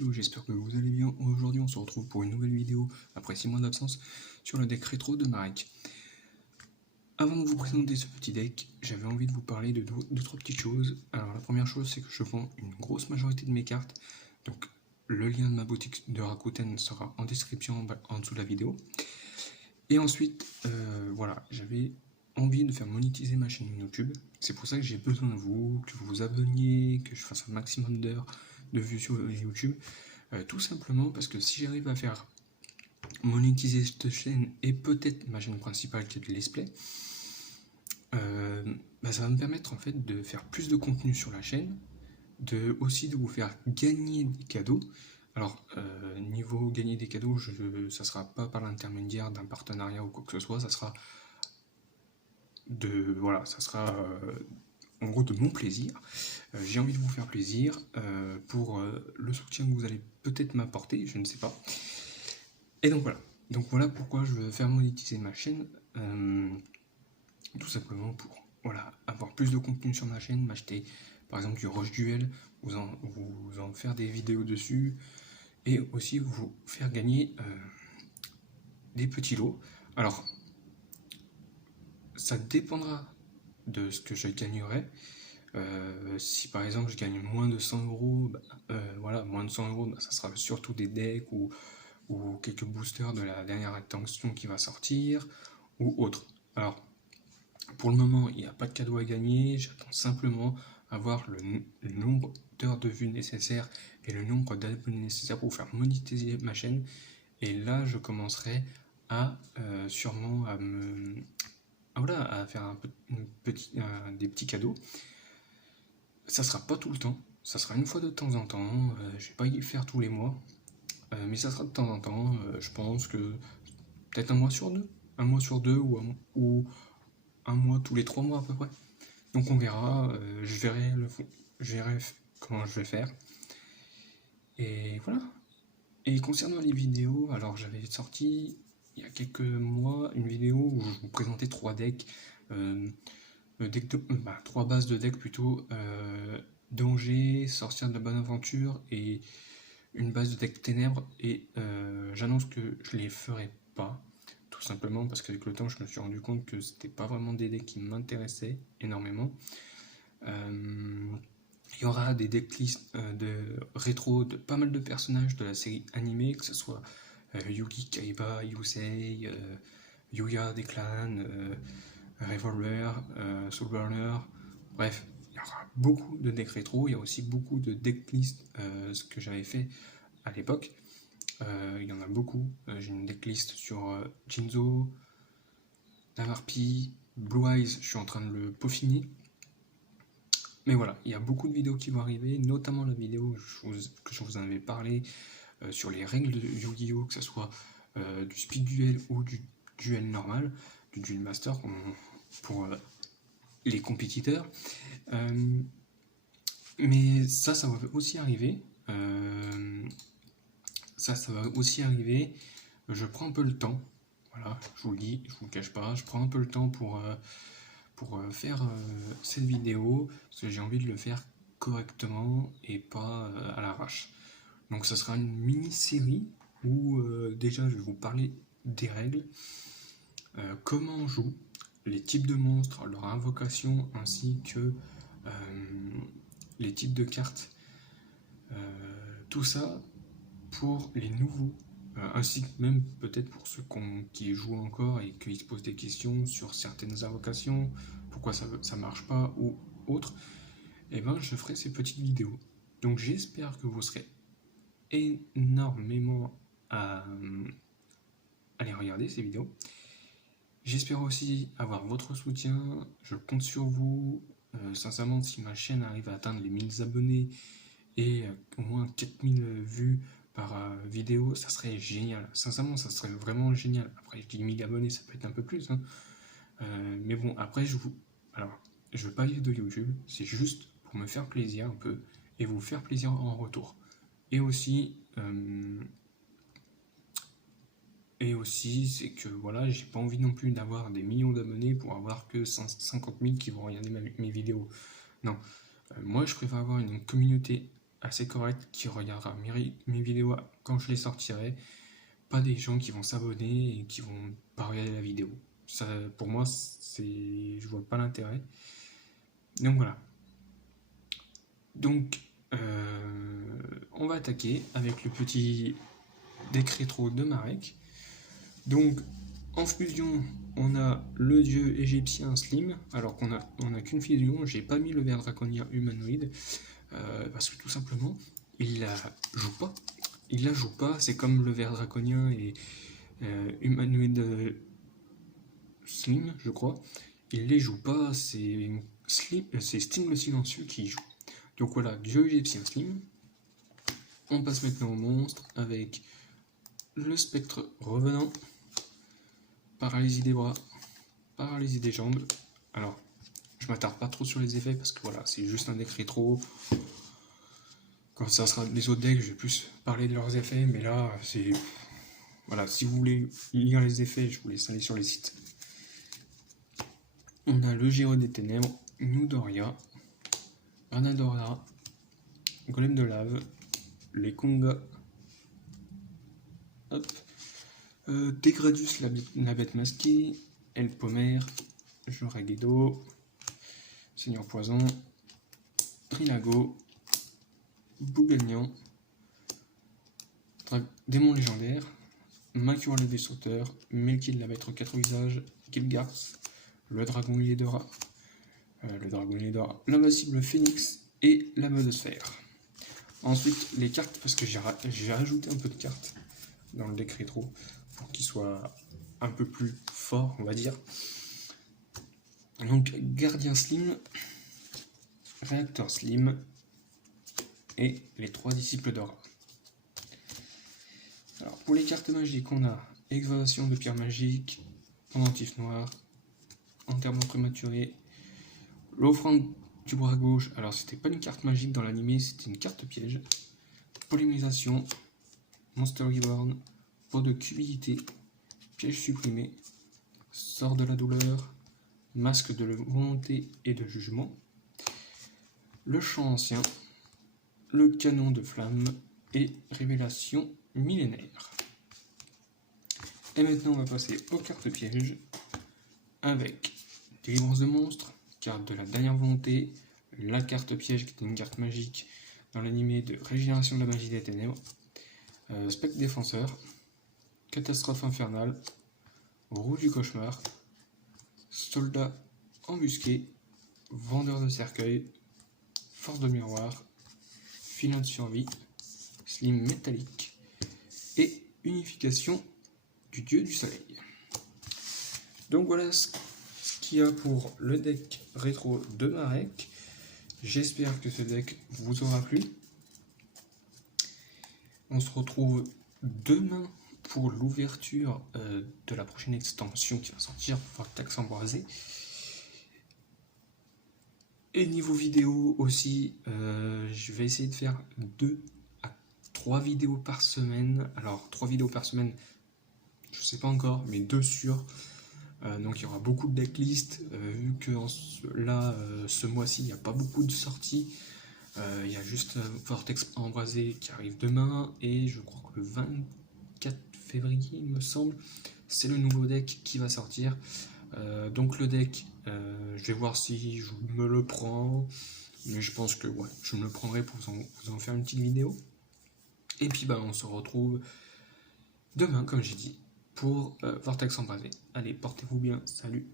Yo, j'espère que vous allez bien. Aujourd'hui on se retrouve pour une nouvelle vidéo après 6 mois d'absence sur le deck rétro de Marek. Avant de vous présenter ce petit deck, j'avais envie de vous parler de deux trois petites choses. Alors la première chose, c'est que je vends une grosse majorité de mes cartes, donc le lien de ma boutique de Rakuten sera en description en dessous de la vidéo. Et ensuite, voilà, j'avais envie de faire monétiser ma chaîne YouTube. C'est pour ça que j'ai besoin de vous, que vous vous abonniez, que je fasse un maximum d'heures de vues sur YouTube. Tout simplement parce que si j'arrive à faire monétiser cette chaîne et peut-être ma chaîne principale qui est de Let's Play, ça va me permettre en fait de faire plus de contenu sur la chaîne, aussi de vous faire gagner des cadeaux. Alors, niveau gagner des cadeaux, ça sera pas par l'intermédiaire d'un partenariat ou quoi que ce soit, ça sera en gros de mon plaisir. J'ai envie de vous faire plaisir pour le soutien que vous allez peut-être m'apporter, je ne sais pas. Et donc voilà pourquoi je veux faire monétiser ma chaîne, tout simplement pour avoir plus de contenu sur ma chaîne, m'acheter par exemple du Rush Duel, vous en faire des vidéos dessus, et aussi vous faire gagner des petits lots. Alors, ça dépendra de ce que je gagnerai. Si par exemple je gagne moins de 100 euros, moins de 100 euros, ça sera surtout des decks ou quelques boosters de la dernière extension qui va sortir, ou autre. Alors, pour le moment, il n'y a pas de cadeau à gagner, j'attends simplement avoir le nombre d'heures de vue nécessaires et le nombre d'abonnés nécessaires pour faire monétiser ma chaîne, et là je commencerai à sûrement à faire des petits cadeaux. Ça sera pas tout le temps, ça sera une fois de temps en temps, je vais pas y faire tous les mois, mais ça sera de temps en temps. Je pense que peut-être un mois sur deux, ou un mois tous les 3 mois à peu près. Donc on verra, je verrai comment je vais faire. Et voilà. Et concernant les vidéos, alors j'avais sorti il y a quelques mois une vidéo où je vous présentais 3 decks, 3 bases de decks plutôt, danger, sorcière de la bonne aventure et une base de deck ténèbres, et j'annonce que je les ferai pas, tout simplement parce qu'avec le temps je me suis rendu compte que c'était pas vraiment des decks qui m'intéressaient énormément. Il y aura des decklists de rétro de pas mal de personnages de la série animée, que ce soit Yugi, Kaiba, Yusei, Yuya des clans, Revolver, Soulburner, bref, il y aura beaucoup de decks rétro. Il y a aussi beaucoup de decklists, ce que j'avais fait à l'époque. Il y en a beaucoup. J'ai une decklist sur Jinzo, Navarpi, Blue Eyes, je suis en train de le peaufiner. Mais voilà, il y a beaucoup de vidéos qui vont arriver, notamment la vidéo que je vous en avais parlé sur les règles de Yu-Gi-Oh!, que ce soit du speed duel ou du duel normal, du duel master pour les compétiteurs. Mais ça va aussi arriver. Ça va aussi arriver. Je prends un peu le temps. Voilà, je vous le dis, je vous le cache pas. Je prends un peu le temps pour faire cette vidéo, parce que j'ai envie de le faire correctement et pas à l'arrache. Donc ça sera une mini-série où déjà je vais vous parler des règles, comment on joue, les types de monstres, leur invocation, ainsi que les types de cartes, tout ça pour les nouveaux, ainsi que même peut-être pour ceux qui jouent encore et qui se posent des questions sur certaines invocations, pourquoi ça marche pas ou autre, et je ferai ces petites vidéos. Donc j'espère que vous serez énormément à aller regarder ces vidéos. J'espère aussi avoir votre soutien, je compte sur vous. Sincèrement, si ma chaîne arrive à atteindre les 1000 abonnés et au moins 4000 vues par vidéo, ça serait génial. Sincèrement, ça serait vraiment génial. Après, je dis 1000 abonnés, ça peut être un peu plus, hein. Mais bon, après, je veux pas vivre de YouTube, c'est juste pour me faire plaisir un peu et vous faire plaisir en retour. Et aussi, c'est que voilà, j'ai pas envie non plus d'avoir des millions d'abonnés pour avoir que 50 000 qui vont regarder mes vidéos. Non, moi je préfère avoir une communauté assez correct qui regardera mes vidéos quand je les sortirai, pas des gens qui vont s'abonner et qui vont pas regarder la vidéo. Ça, pour moi, je vois pas l'intérêt. Donc voilà. Donc, on va attaquer avec le petit deck rétro de Marek. Donc, en fusion, on a le dieu égyptien Slim, alors qu'on a qu'une fusion. J'ai pas mis le ver draconien humanoïde, parce que tout simplement, il la joue pas. Il la joue pas, c'est comme le ver draconien et humanoïde Slim, je crois. Il les joue pas, c'est Slim le silencieux qui joue. Donc voilà, dieu égyptien Slim. On passe maintenant au monstre avec le spectre revenant, paralysie des bras, paralysie des jambes. Alors, je m'attarde pas trop sur les effets parce que voilà, c'est juste un deck rétro. Quand ça sera les autres decks, je vais plus parler de leurs effets, mais là, c'est... Voilà, si vous voulez lire les effets, je vous laisse aller sur les sites. On a le Géo des Ténèbres, Nudoria, Ranadora, Golem de Lave, les Konga, Degradus, la bête masquée, El Pomer, Joragedo, Seigneur Poison, Trilago, Bouganian, Démon légendaire, Makura le Destructeur, Melkil la bête aux 4 visages, Gilgarth, le Dragon Liedora, l'invincible Phénix et la mode sphère. Ensuite, les cartes, parce que j'ai rajouté un peu de cartes dans le deck rétro pour qu'il soit un peu plus fort, on va dire. Donc, Gardien Slim, Réacteur Slim et les 3 disciples d'Aura. Alors, pour les cartes magiques, on a Exhalation de pierre magique, Pendentif noir, Enterrement prématuré, l'offrande du bras gauche. Alors, c'était pas une carte magique dans l'animé, c'était une carte piège. Polymérisation, Monster Reborn, pot de cupidité, piège supprimé, sort de la douleur, masque de volonté et de jugement, le champ ancien, le canon de flamme et révélation millénaire. Et maintenant on va passer aux cartes pièges avec délivrance de monstres, carte de la dernière volonté, la carte piège qui est une carte magique dans l'animé de régénération de la magie des ténèbres, spectre défenseur, catastrophe infernale, roue du cauchemar, soldat embusqué, vendeur de cercueil, force de miroir, filin de survie, slim métallique et unification du dieu du soleil. Donc voilà ce qu'il y a pour le deck rétro de Marek. J'espère que ce deck vous aura plu. On se retrouve demain pour l'ouverture de la prochaine extension qui va sortir pour Vortex Embrasé. Et niveau vidéo aussi, je vais essayer de faire 2 à 3 vidéos par semaine. Alors 3 vidéos par semaine, je sais pas encore, mais 2 sûrs. Donc il y aura beaucoup de decklists, vu que ce mois-ci il n'y a pas beaucoup de sorties. Il y a juste Vortex Embrasé qui arrive demain, et je crois que le 24 février il me semble, c'est le nouveau deck qui va sortir. Donc le deck, je vais voir si je me le prends, mais je pense que ouais, je me le prendrai pour vous en faire une petite vidéo. Et puis on se retrouve demain, comme j'ai dit, pour Vortex Embrasé. Allez, portez-vous bien, salut!